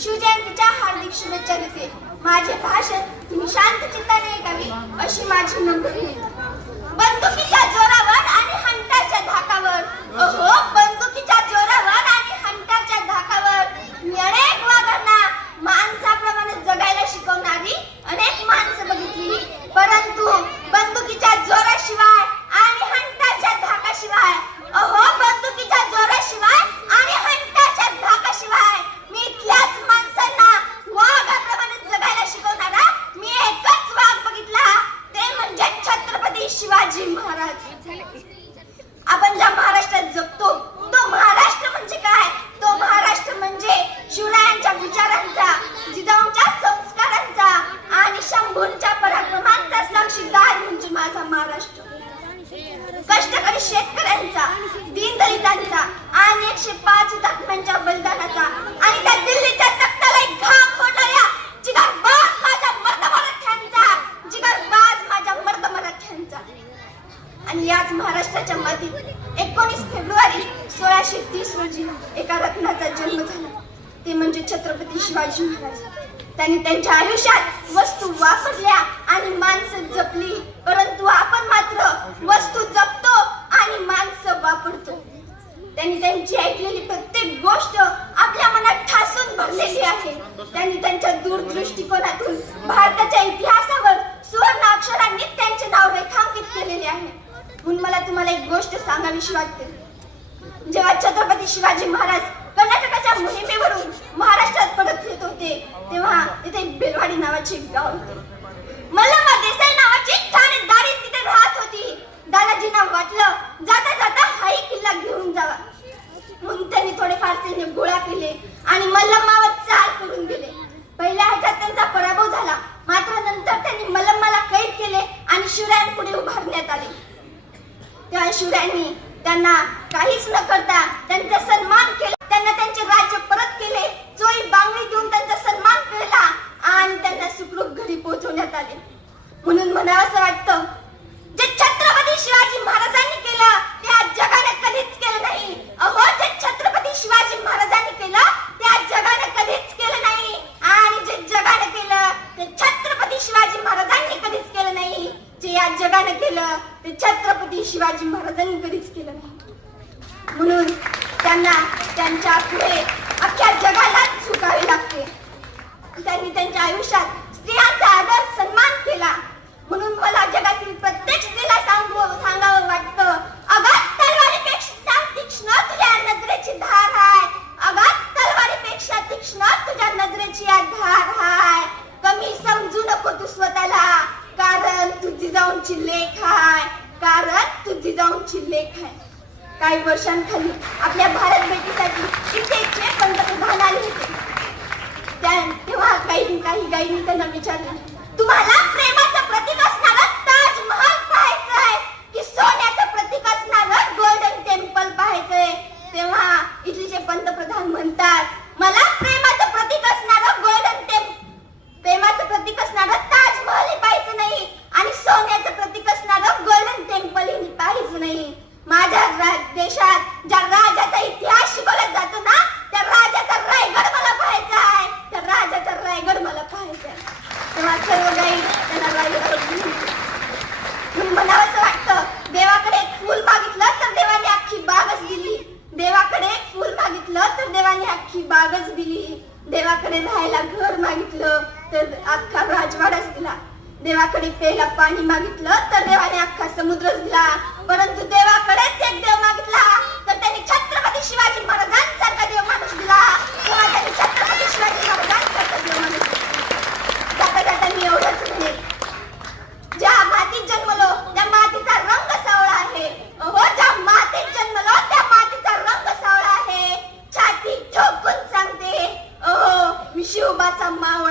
शिवजयंतीच्या हार्दिक शुभेच्छा देते. माझे भाषण तुम्ही शांत चित्ताने ऐकावे अशी माझी नम्र विनंती. बंदुकीच्या जोरावर आणि हंटाच्या धाकावर, अहो बंदुकीच्या जोरावर आणि हंटाच्या धाकावर मी अनेक वाघांना माणसाप्रमाणे जगायला शिकवणारी अनेक माणसं बघितली, परंतु बंदुकीच्या जोराशिवाय आणि हंटाच्या धाकाशिवाय, अहो बंदुकीच्या जोराशिवाय आणि हंटाच्या धाकाशिवाय मी इथल्याच माणसांना वाघाप्रमाणे जगायला शिकवणारा मी एकच वाघ बघितला, ते म्हणजे छत्रपती शिवाजी महाराज. आपण ज्या महाराष्ट्रात जगतो तो महाराष्ट्र म्हणजे काय? तो महाराष्ट्र म्हणजे शिवरायांच्या विचारांचा, जिजाऊंच्या संस्कारांचा आणि शंभूंच्या पराक्रमांचा साक्षीदार म्हणजे माझा महाराष्ट्र. कष्टकरी शेतकऱ्यांचा, दीनदलितांचा आणि 105 हुतात्म्यांच्या बलिदानाचा आणि त्या दिल्लीच्या तख्ताला एक घाम फोडणाऱ्या जिगरबाज माझ्या मर्दमराठ्यांचा, जिगरबाज माझ्या मर्दमराठ्यांचा. आणि याच महाराष्ट्राच्या मातीत 19 फेब्रुवारी 1630 रोजी एका रत्नाचा जन्म झाला, ते म्हणजे छत्रपती शिवाजी महाराज. त्यांनी त्यांच्या आयुष्यात वस्तू वापरल्या आणि माणसं जपली, परंतु आपण मात्र वस्तू जपतो आणि माणसं वापरतो. त्यांनी त्यांची ऐकलेली प्रत्येक गोष्ट आपल्या मनात ठासून भरलेली आहे. त्यांनी त्यांच्या दूरदृष्टिकोनातून भारताच्या इतिहासावर सुवर्ण अक्षरांनी त्यांचे नाव रेखांकित केलेले आहे. म्हणून मला तुम्हाला एक गोष्ट सांगावीशी वाटते. जेव्हा छत्रपती शिवाजी महाराज कर्नाटकाच्या मोहिमेवरून महाराष्ट्रात परत येत होते, तेव्हा इथे बेलवाडी नावाचे गाव होते. मल्लम्मा देसाई नावाची ठाणेदारी तिथे राहत होती. दादाजींना वाटलं जाता जाता हाही किल्ला घेऊन जावा, म्हणून त्यांनी थोडेफार सैन्य गोळा केले आणि मल्लम्मावर चाल करून गेले. पहिल्या ह्याच्यात त्यांचा पराभव झाला, मात्र नंतर त्यांनी मल्लम्माला कैद केले आणि शिवरायांपुढे उभारण्यात आले. तेव्हा शिवरायांनी त्यांना काहीच न करता त्यांचा सन्मान केला, त्यांना त्यांचे राज्य परत केले, चोळी बांगडी देऊन त्यांचा सन्मान केला आणि त्यांना सुखरूप घरी पोहोचवण्यात आले. म्हणून म्हणावंसं वाटतं, जे छत्रपती शिवाजी महाराजांनी केलं ते आज जगाने कधीच केलं नाही. अहो जे छत्रपती शिवाजी महाराजांनी केलं ते आज जगाने कधीच केलं नाही, आणि जे जगाने केलं ते छत्रपती शिवाजी महाराजांनी कधीच केलं नाही. जे या जगाने केलं ते छत्रपती शिवाजी महाराजांनी कधीच केलं नाही. म्हणून त्यांना त्यांच्या पुढे अख्ख्या जगाला झुकावे लागते. त्यांनी त्यांच्या आयुष्यात स्त्रियांचा आदर सन्मान केला. म्हणून मला जगातील प्रत्येक स्त्रीला सांगावं वाटतं, अगं तलवारीपेक्षा तीक्ष्ण तुझ्या नजरेची धार आहे, अगं तलवारीपेक्षा तीक्ष्ण तुझ्या नजरेची धार आहे. कमी समजू नको तू स्वतःला, कारण तू जिजाऊंची लेक आहे, कारण तू जिजाऊंची लेक आहे. काही वर्षांखाली आपल्या भारत भेटीसाठी इथे पंतप्रधान आले होते. तेव्हा काही गाईंनी त्यांना विचारले, तुम्हाला प्रेमाचं प्रतीक असणारं ताजमहल पाहायचंय की सोन्याचं प्रतीक असणारं गोल्डन टेम्पल पाहायचंय? तेव्हा इथलीचे पंतप्रधान म्हणतात, मला प्रेमाचं प्रतीक असणारं प्रेमाचं प्रतीक असणारं ताजमहल पाहायचं नाही आणि सोन्याचं प्रतीक असणारं गोल्डन टेम्पल ही पाहायचं नाही. माझ्या देशात ज्या राजाचा इतिहास शिकवला जातो ना, त्या राजाचा रायगड मला पाहायचा आहे, त्या राजाचा रायगड मला पाहायचा आहे. तेव्हा सर्व गाई त्यांना रायगडावर घेऊन म्हणून म्हणावंसं वाटतं, देवाकडे फुल मागितलं तर देवाने अख्खी बागच दिली, देवाकडे फुल मागितलं तर देवाने अख्खी बागच दिली, देवाकडे राहायला घर मागितलं तर अख्खा राजवाडाच दिला, देवाकडे प्यायला पाणी मागितलं तर देवाने अख्खा समुद्रच दिला. परंतु देवाकडेच एक देव मागितला तर त्यांनी छत्रपती शिवाजी महाराजांसारखा देव माणूस दिला. तेव्हा त्यांनी छत्रपती शिवाजी महाराजांसारखा देव माणूस दिला. जाता जाता मी एवढंच म्हणेन, ज्या मातीत जन्मलो त्या मातीचा रंग सावळा आहे. अहो ज्या मातीत जन्मलो त्या मातीचा रंग सावळा आहे. छाती ठोकून सांगते, अहो मी शिवबाचा मावळा